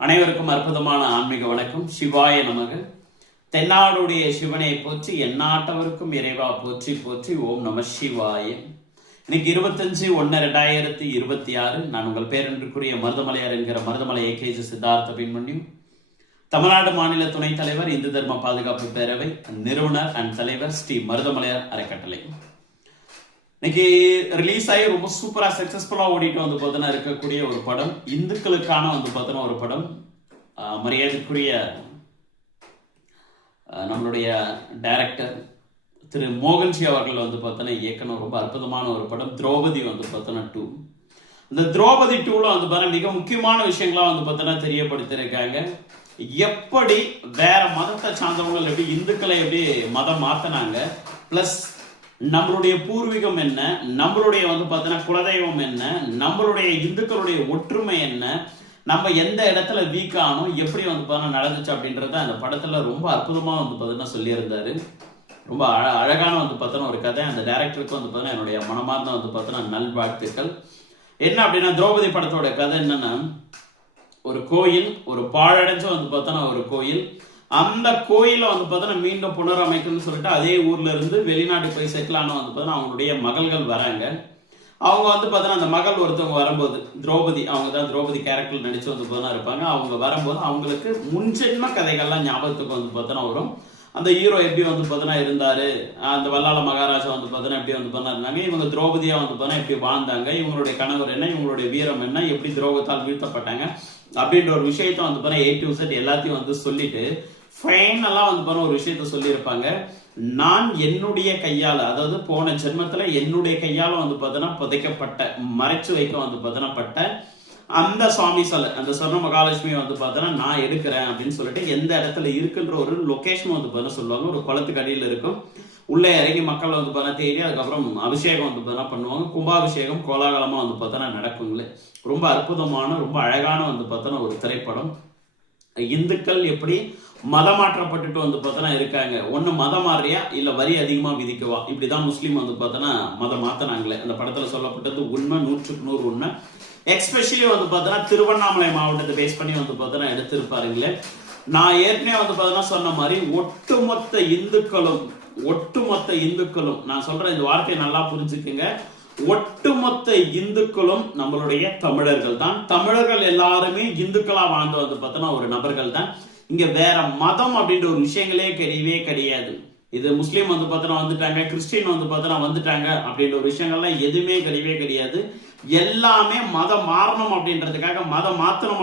அனைவருக்கும் அற்புதமான ஆன்மீக வணக்கம். சிவாய நமக. தென்னாடுடைய சிவனை போற்றி, எந்நாட்டவருக்கும் இறைவா போற்றி போற்றி. ஓம் நம சிவாய. இன்னைக்கு 25/1/2026. நான் உங்கள் பேரன்பிற்குரிய மருதமலையார் என்கிற மருதமலை ஏகேஜி சித்தார்த்த பின்மணியும், தமிழ்நாடு மாநில துணைத் தலைவர், இந்து தர்ம பாதுகாப்பு பேரவை நிறுவனர் அண்ட் தலைவர் ஸ்ரீ மருதமலையார் அறக்கட்டளை. இன்னைக்கு ரிலீஸ் ஆகி ரொம்ப சூப்பரா சக்சஸ்ஃபுல்லா ஓடிட்டு வந்து பார்த்தோன்னா இருக்கக்கூடிய ஒரு படம், இந்துக்களுக்கான வந்து பார்த்தோன்னா ஒரு படம். மரியாதைக்குரிய நம்மளுடைய டைரக்டர் திரு மோகன்ஜி அவர்கள் வந்து பார்த்தோன்னா இயக்கணும். ரொம்ப அற்புதமான ஒரு படம் திரௌபதி வந்து பார்த்தோன்னா 2. இந்த திரௌபதி 2ல வந்து பார்த்தா மிக முக்கியமான விஷயங்களா வந்து பார்த்தோன்னா தெரியப்படுத்திருக்காங்க. எப்படி வேற மதத்தை சார்ந்தவங்க எப்படி இந்துக்களை எப்படி மதம் மாத்தினாங்க, பிளஸ் நம்மளுடைய பூர்வீகம் என்ன, நம்மளுடைய வந்து பார்த்தீங்கன்னா குலதெய்வம் என்ன, நம்மளுடைய இந்துக்களுடைய ஒற்றுமை என்ன, நம்ம எந்த இடத்துல வீக் ஆனோம், எப்படி வந்து பார்த்தீங்கன்னா நடந்துச்சு அப்படின்றத அந்த படத்துல ரொம்ப அற்புதமா வந்து பார்த்தீங்கன்னா சொல்லியிருந்தாரு. ரொம்ப அழகான வந்து பார்த்தோன்னா ஒரு கதை. அந்த டைரக்டருக்கு வந்து பார்த்தீங்கன்னா என்னுடைய மனமார்ந்த வந்து பார்த்தோன்னா நல்வாழ்த்துக்கள். என்ன அப்படின்னா, திரௌபதி படத்தோட கதை என்னன்னா, ஒரு கோயில், ஒரு பாழடைஞ்ச வந்து பார்த்தோன்னா ஒரு கோயில். அந்த கோயிலை வந்து பார்த்தோன்னா மீண்டும் புனரமைக்கணும்னு சொல்லிட்டு அதே ஊர்ல இருந்து வெளிநாட்டு போய் செட்டில் ஆன வந்து பார்த்தோன்னா அவங்களுடைய மகள்கள் வராங்க. அவங்க வந்து பார்த்தோன்னா அந்த மகள் ஒருத்தவங்க வரும்போது, திரௌபதி, அவங்க தான் திரௌபதி கேரக்டர் நடிச்சு வந்து பார்த்தோன்னா இருப்பாங்க. அவங்க வரும்போது அவங்களுக்கு முன்ஜென்ம கதைகள்லாம் ஞாபகத்துக்கு வந்து பார்த்தோன்னா வரும். அந்த ஹீரோ எப்படி வந்து பார்த்தோன்னா இருந்தாரு, அந்த வல்லாள மகாராஜா வந்து பார்த்தோன்னா எப்படி வந்து பார்த்தா இருந்தாங்க, இவங்க திரௌபதியா வந்து பார்த்தோன்னா எப்படி வாழ்ந்தாங்க, இவங்களுடைய கணவர் என்ன, இவங்களுடைய வீரம் என்ன, எப்படி துரோகத்தால் வீழ்த்தப்பட்டாங்க அப்படின்ற ஒரு விஷயத்த வந்து பார்த்தா A to Z எல்லாத்தையும் வந்து சொல்லிட்டு ஃபைனலா வந்து பார்த்தா ஒரு விஷயத்த சொல்லியிருப்பாங்க. நான் என்னுடைய கையால, அதாவது போன ஜென்மத்துல என்னுடைய கையால வந்து பார்த்தோன்னா புதைக்கப்பட்ட, மறைச்சு வைக்க வந்து பார்த்தோன்னா பட்ட அந்த சுவாமி சிலை, அந்த சொர்ண மகாலட்சுமி வந்து பார்த்தோன்னா நான் எடுக்கிறேன் அப்படின்னு சொல்லிட்டு எந்த இடத்துல இருக்குன்ற ஒரு லொகேஷன் வந்து பார்த்தா சொல்லுவாங்க. ஒரு குளத்துக்கு அடியில் இருக்கும். உள்ளே இறங்கி மக்கள் வந்து பார்த்தா தேடி அதுக்கப்புறம் அபிஷேகம் வந்து பார்த்தா பண்ணுவாங்க. கும்பாபிஷேகம் கோலாகலமா வந்து பார்த்தோன்னா நடக்குங்களே. ரொம்ப அற்புதமான, ரொம்ப அழகான வந்து பார்த்தோன்னா ஒரு திரைப்படம். இந்துக்கள் எப்படி மதமாற்றப்பட்டுட்டு வந்து பார்த்தோன்னா இருக்காங்க. ஒன்னு மதம் மாறியா இல்ல வரி அதிகமா விதிக்கவா, இப்படிதான் முஸ்லீம் வந்து பார்த்தோன்னா மதம் மாத்தினாங்களே. அந்த படத்துல சொல்லப்பட்டது உண்மை, 100% உண்மை. எக்ஸ்பெஷலி வந்து பார்த்தோன்னா திருவண்ணாமலை மாவட்டத்தை பேஸ் பண்ணி வந்து பார்த்தோன்னா எடுத்திருப்பாருங்களே. நான் ஏற்கனவே வந்து பார்த்தோன்னா சொன்ன மாதிரி ஒட்டுமொத்த இந்துக்களும் நான் சொல்றேன், இந்த வார்த்தையை நல்லா புரிஞ்சுக்குங்க. ஒட்டுமொத்த இந்துக்களும் நம்மளுடைய தமிழர்கள் தான். தமிழர்கள் எல்லாருமே இந்துக்களா வாழ்ந்து வந்து பார்த்தோன்னா ஒரு நபர்கள் தான். இங்க வேற மதம் அப்படின்ற ஒரு விஷயங்களே கிடையவே கிடையாது. இது முஸ்லீம் வந்து பார்த்தோன்னா வந்துட்டாங்க, கிறிஸ்டின் வந்து பார்த்தோன்னா வந்துட்டாங்க அப்படின்ற ஒரு விஷயங்கள்லாம் எதுவுமே கிடையவே கிடையாது. எல்லாமே மதம் மாறணும் அப்படின்றதுக்காக, மதம் மாத்தணும்